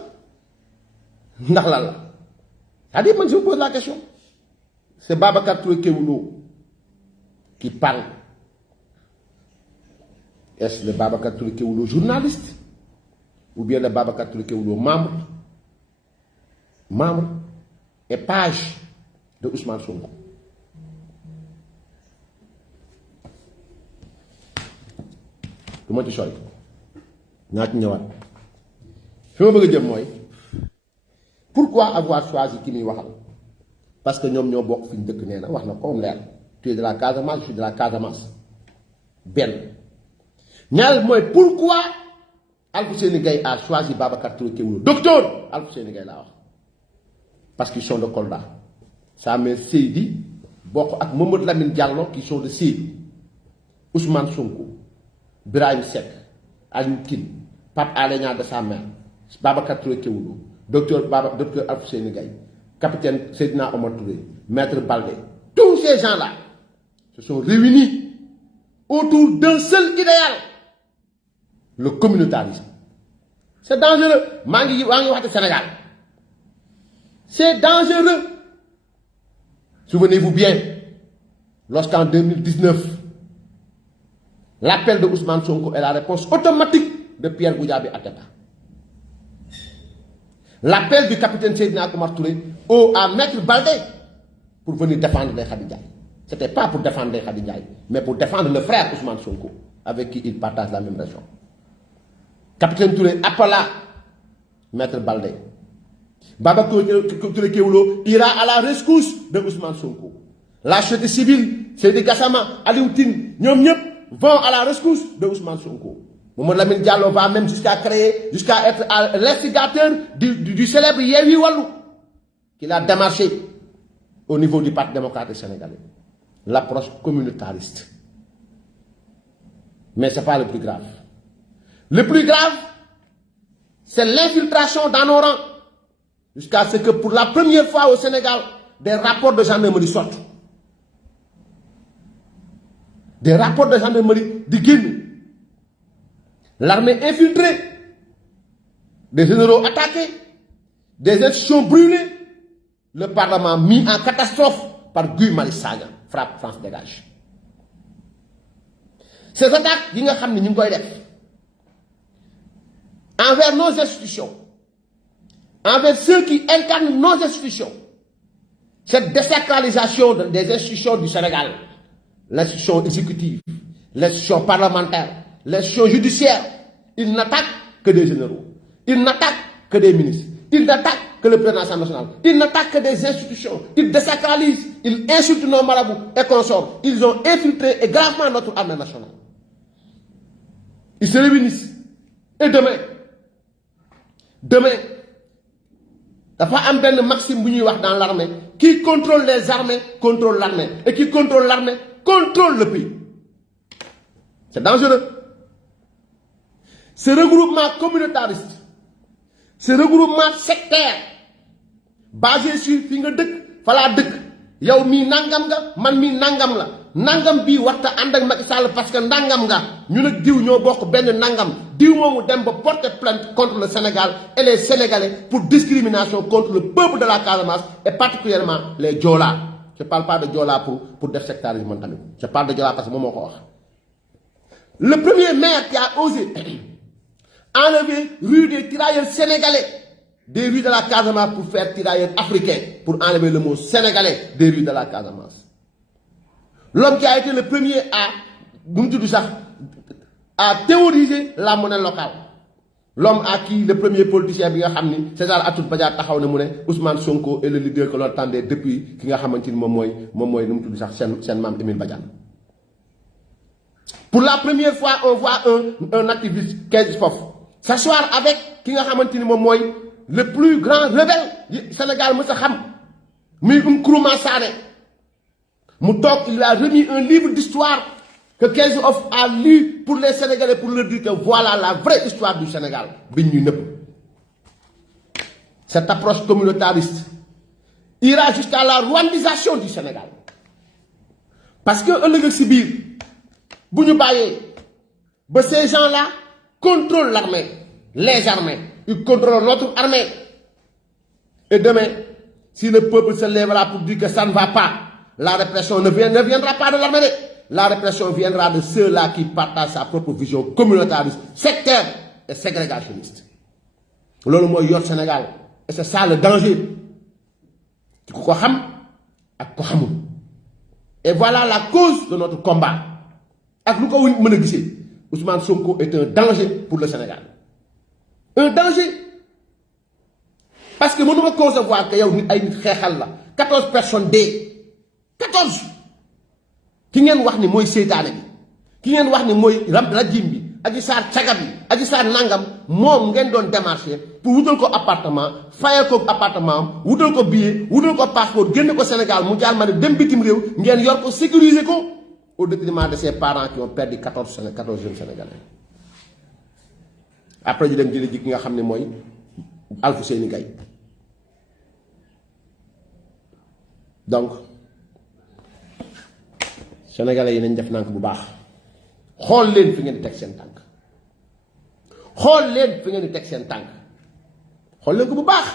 ndax la c'est-à-dire man je me pose la question c'est Babacar Touré Kewoulo qui parle. Est-ce le Babacar Touré Kewoulo journaliste ou bien le Babacar Touré Kewoulo membre et page de Ousmane Sonko? du ma ci sori ñaa ci ñëwaat fi ma bëgg a jëm mooy pourquoi avoir choisi ki muy waxal parce que ñoom ñoo bokk fi ñu dëkk nee na wax na comme leer tu es de la Casamance je suis de la Casamance benn ñaareel mooy pourquoi Alfousseyni Gaye a choisi Babacar Touré Kewoulo docteur Alfousseyni Gaye laa wax parce qu'ils sont de Kolda sa mère Seydi bokk ak Mamadou Lamine Diallo qui sont de Sédhiou Ousmane Sonko Birahim Seck Aliou Tine Pape Alé Niang de sa mère Babacar Touré Kewoulo docteur Alfousseyni Gaye capitaine Seydina Omar Touré maître Baldé tous ces gens-là se sont réunis autour d'un seul idéal le communautarisme. C'est dangereux. Sénégal. C'est dangereux. Souvenez-vous bien, lorsqu'en 2019, l'appel de Ousmane Sonko est la réponse automatique de Pierre Goudiaby Atepa. L'appel du capitaine Seydina Omar Touré à Maître Baldé pour venir défendre les Khady Ndiaye. Ce n'était pas pour défendre les Khady Ndiaye, mais pour défendre le frère Ousmane Sonko, avec qui il partage la même région. Capitaine Touré appela Maître Baldé. Babacar Touré Kewoulo ira à la rescousse de Ousmane Sonko. La société civile, Seydi Gassama, Aliou Tine, vont à la rescousse de Ousmane Sonko. Mamadou Lamine Diallo va même jusqu'à être l'instigateur du célèbre Yewwi Wallu qu'il a démarché au niveau du Parti démocratique sénégalais. L'approche communautariste. Mais ce n'est pas le plus grave. Le plus grave, c'est l'infiltration dans nos rangs. Jusqu'à ce que pour la première fois au Sénégal, des rapports de gendarmerie sortent. Des rapports de gendarmerie de Guinée. L'armée infiltrée. Des généraux attaqués. Des institutions brûlées. Le Parlement mis en catastrophe par Guy Marius Sagna. Frappe France dégage. Ces attaques, vous savez, envers nos institutions, envers ceux qui incarnent nos institutions, cette désacralisation des institutions du Sénégal, l'institution exécutive, l'institution parlementaire, l'institution judiciaire, ils n'attaquent que des généraux, ils n'attaquent que des ministres, ils n'attaquent que le président de l'Assemblée nationale, ils n'attaquent que des institutions, ils désacralisent, ils insultent nos marabouts et consorts, ils ont infiltré et gravement notre armée nationale. Ils se réunissent. Et demain, dafa am benn maxime bu ñuy wax dans l'armée, qui contrôle les armées contrôle l'armée, et qui contrôle l'armée contrôle le pays. C'est dangereux. Ce regroupement communautariste, ce regroupement sectaire, basé sur fi nga dëkk fa laa dëkk yow mii nangam nga man mii nangam la nangam bii warta ànd ak Macky Sall parce que nangam nga ñu nag diw ñoo bokk benn nangam diw moomu dem ba porter plainte contre le Sénégal et les Sénégalais pour discrimination contre le peuple de la Casamance et particulièrement les Diola. Je ne parle pas de Diola pour def sectarisme tamit. Je parle de Diola parce que moi moo ko wax. Le premier maire qui a osé enlever rue des tirailleurs sénégalais des rues de la Casamance pour faire tirailleurs africains, pour enlever le mot sénégalais des rues de la Casamance. L'homme qui a été le premier à théoriser la monnaie locale. L'homme à qui le premier politicien bi nga xamni César Atoute Badiat taxaw na mu ne Ousmane Sonko est le leader que l'on attendait depuis ki nga xamanteni mom moy num tuddu sax sen mam Émile Badiane. Pour la première fois on voit un activiste Kayz Fof s'asseoir avec ki nga xamanteni mom moy le plus grand rebelle Sénégal mësa xam muy Nkrumah Sané. Moutok, il a remis un livre d'histoire que Kayz Fof a lu pour les Sénégalais pour leur dire que voilà la vraie histoire du Sénégal. Cette approche communautariste ira jusqu'à la rwandisation du Sénégal. Parce que ces gens-là contrôlent l'armée, les armées. Ils contrôlent notre armée. Et demain, si le peuple se lèvera pour dire que ça ne va pas, la répression ne viendra pas de l'armée. La répression viendra de ceux-là qui partagent sa propre vision communautariste, sectaire et ségrégationniste. C'est ce que le Sénégal. Et c'est ça le danger. Et voilà la cause de notre combat. Ousmane Sonko est un danger pour le Sénégal. Un danger. Parce que nous devons concevoir qu'il y a 14 personnes dé. 14. Ki ngeen wax ni moy seytaane bi ki ngeen wax ni moy rajim bi Adji Sarr caga bi Adji Sarr nangam moom ngeen doon démarcher pour wutal ko appartement fayal ko appartement wutal ko billet wutal ko passeport génne ko Sénégal mu jaar ma dem bitim réew ngeen yor ko sécuriser ko au détriment de ses parents qui ont perdu 14 jeunes Sénégalais. Après ñu dem jëli ji ki nga xam ne mooy Alfousseyni Gaye. Donc Sénégalais yi nañ def nank bu baax xool leen fi ngeen di teg seen tànk xool leen fi ngeen di teg seen tànk xool leen ko bu baax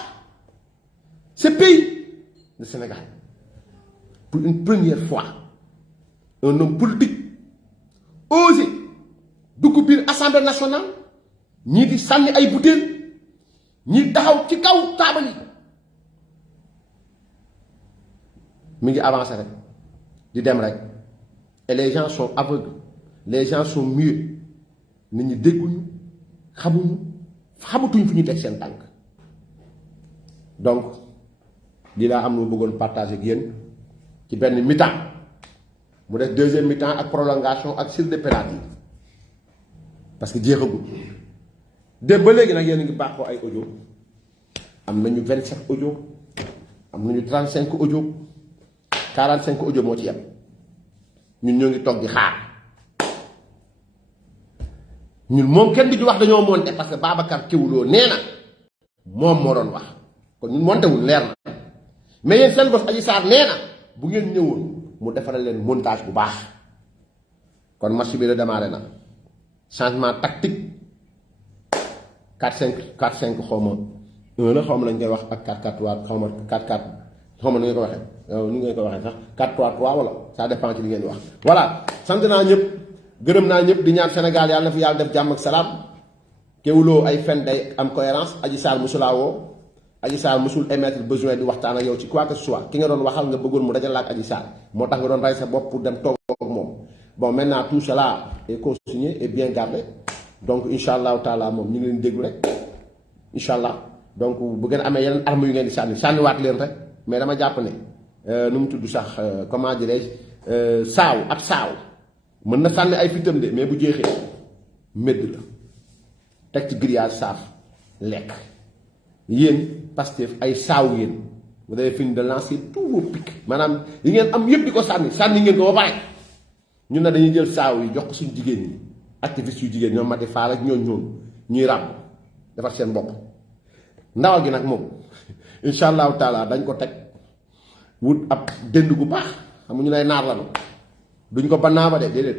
ce pays le Sénégal pour une première fois un homme politique osé dugg biir Assemblée nationale ñii di sànni ay butéel ñii taxaw ci kaw taabal yi mi ngi avancé rek di dem rek. Et les gens sont aveugles. Les gens sont muets. Nit ñi dégguñu xamatuñ fi ñu teg seen tànk. Donc lii laa am lu bëggoon partager ak yéen ci benn mi-temps mu def deuxième mi-temps ak prolongation ak sur des pénalités parce que jeexagul démb ba léegi nag yéen a ngi baaxoo ay audio am nañu 27 audio am nañu 35 audio 45 audio moo ci yem. ñun ñoo ngi toog di xaar ñun moom kenn du ci wax dañoo monté parce que Babacar Kewulo nee na moom moo doon wax kon ñun monté wul leer na mais yéen seen bos Adji Sarr nee na bu ngeen ñëwoon mu defaral leen montage bu baax kon match bi la démarré na changement tactique 4-5 4-5 xaw ma 1 la xaw ma lañ koy wax ak 4-4-3 xaw ma 4-4 xaw ma nu ngeen ko waxee nu ngeen ko waxee sax 4-3-3 wala ça dépend ci li ngeen di wax. voilà sant naa ñëpp gërëm naa ñëpp di ñaan Sénégal yàlla na fi yàlla def jàmm ak salaam Kewulo ay fen day am cohérence Adji Sarr mosulaa woo Adji Sarr mosul émettre besoin di waxtaan ak yow ci quoi que ce soit ki nga doon waxal nga bëggoon mu dajal ak Adji Sarr moo tax nga doon rey sa bopp pour dem toog ak moom bon maintenant tout cela est consigné et bien gardé donc incha allahu taala moom ñu ngi leen déglu rek incha allah donc bu ngeen amee yeneen armes yu ngeen di sànniwaat leen rek. mais dama jàpp ne nu mu tudd sax comment dirais-je saaw ab saaw mën na sànni ay fitam de mais bu jeexee médd la teg ci grillage saaf lekk yéen Pastef ay saaw yéen vous avez fini de lancer tous vos pics maanaam yi ngeen am yëpp di ko sànni ngeen ko ba pare ñun na dañuy jël saaw yi jox ko suñu jigéen ñi activistes yu jigéen ñoom Mati Fall ak ñoon ñuy ràbb defar seen bopp ndawal gi nag moom incha allahu taala dañ ko teg wut ab dënd gu baax xam nga ñu lay naar lanu duñ ko bannaa ba de déedéet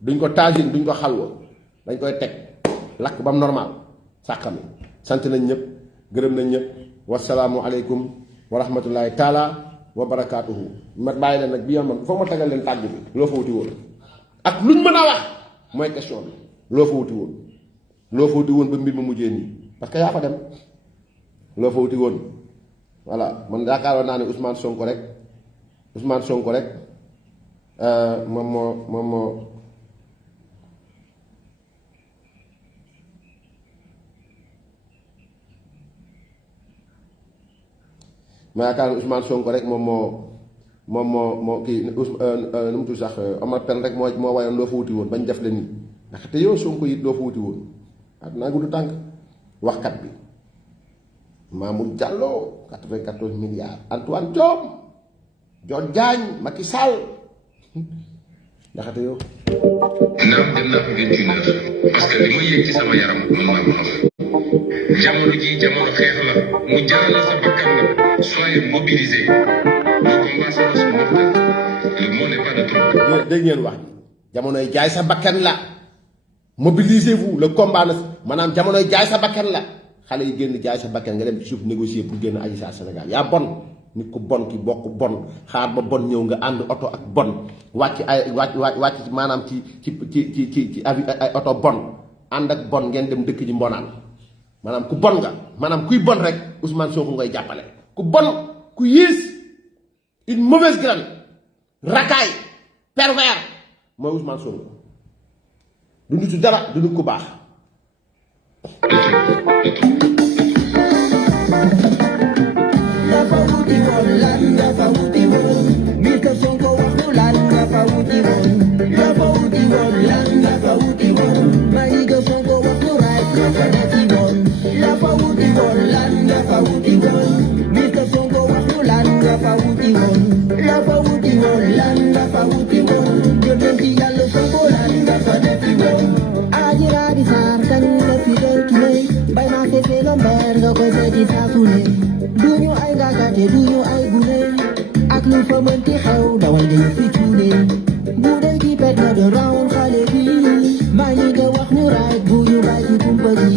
duñ ko taajin duñ ko xalwa dañ koy teg lakk bam normal sàqami sant nañ ñëpp gërëm nañ ñëpp wasalaamu aleykum wa rahmatullahi taala wa barakaatuhu ma bàyyi leen nag bi yoon man foog ma tagal leen tàgg bi loo fa wuti woon ak luñ mën a wax mooy question bi loo fa wuti woon ba mbir ma mujjee nii parce que yaa fa dem loo fa wuti woon voilà man yaakaaroon naa ne Ousmane Sonko rek moom moo ma yaakaar Ousmane Sonko rek moom moo kii nu mu tudd sax Omar Pène rek moo wayoon loo fa wuti woon bañ def la nii ndax te yow Sonko it loo fa wuti woon naa gudd tànk waxkat bi Mamour Diallo 94 milliards Antoine Diome John Diagne Macky Sall ndaxate yow. naam dem naa ko 21 heures parce que li ma yëg ci sama yaram moom maa ko xam jamono ji jamono xeex la mu jaral sa bakkan la soyez mobilisés le combat s'annonce mortel le mot n'est pas de trop. dégg ngeen wax jamonoy jaay sa bakkan la mobilisez-vous le combat na maanaam jamonoy jaay sa bakkan la xale yi génn jaay sa bakkan nga dem ci suuf négocier pour génn Adji Sarr Sénégal yaa bon. nit ku bon ki bokk bon xaar ba bon ñëw nga ànd oto ak bon wàcc maanaam ci ay oto bon ànd ak bon ngeen dem dëkk ji mbonaan maanaam ku bon nga maanaam kuy bon rek Ousmane Sonko ngay jàppale ku bon ku yiis une mauvaise graine racaille pervers mooy Ousmane Sonko du nitu dara du nit ku baax. Mr. Sonko wax nu lan nga fa wuti woon la fa wuti woon lan nga fa wuti woon Malick Sonko wax nu right nga fa defi woon la fa wuti woon lan nga fa wuti woon Mr. Sonko wax nu lan nga fa wuti woon la fa wuti woon lan nga fa wuti woon jotee ci Yàlla Sonko lan nga fa defi woon Adji Sarr kañ nga fi doon ture bay ma fefe lombeer nga koy seeti saa su ne duñu ay gàggate duñu ay gune ak lu fa mënti xew dawal dañu fi cuune bu dee di pet na de round xale bi maa ngi de wax nu right bu ñu bàyyi ci kumpa ji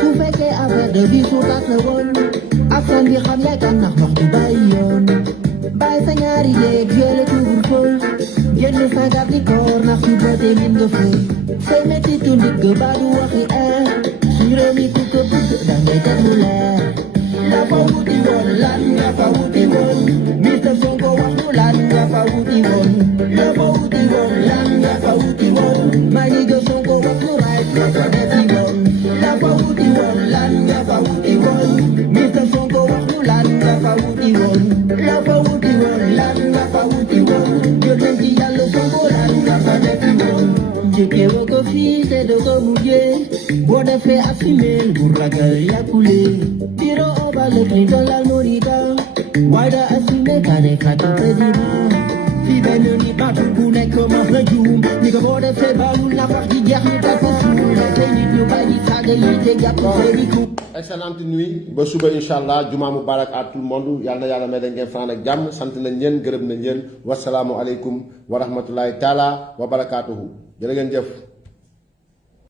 su fekkee affaire de vie su tas la woon askan bi xam yaay kan ndax wax du bàyyi yoon bàyyi sa ñaari jéeg yële couvre-feu génn sa gab di koor ndax su bëtee min nga fay say metti tu nit ga baa du waxi su réew mi ku ko bëgg da ngay teg lu leer la fa wuti woon lan nga fa wuti woon Mr. Sonko wax nu lan nga fa wuti woon la fa wuti woon lan nga fa wuti woon Malick Sonko wax nu right nga fa defi woon la fa wuti woon lan nga fa wuti woon Mr. Sonko wax nu lan nga fa wuti woon la fa wuti woon lan nga fa wuti woon jotee ci Yàlla Sonko lan nga fa defi woon jëkkee woo ko fii te doo ko mujjee boo defee ab simeel bu ragal yàqule biro obale Clinton lal morida waaye daa assumé ka nekkatu président fii benn nit baatul ku nekk mas la juum ni ko boo defee baalul na wax di jeex ni takk suul defee nit ñu bàyyi saaga yi te jàpp seeni ku excellente nuit ba suba inshallah juma mubarak à tout le monde yàlla na yàlla may ngeen fan ak jàmm sant nañ leen gërëm nañ leen wasalaamu aleykum wa rahmatullahi taala wa barakaatuhu jërë ngeen jëf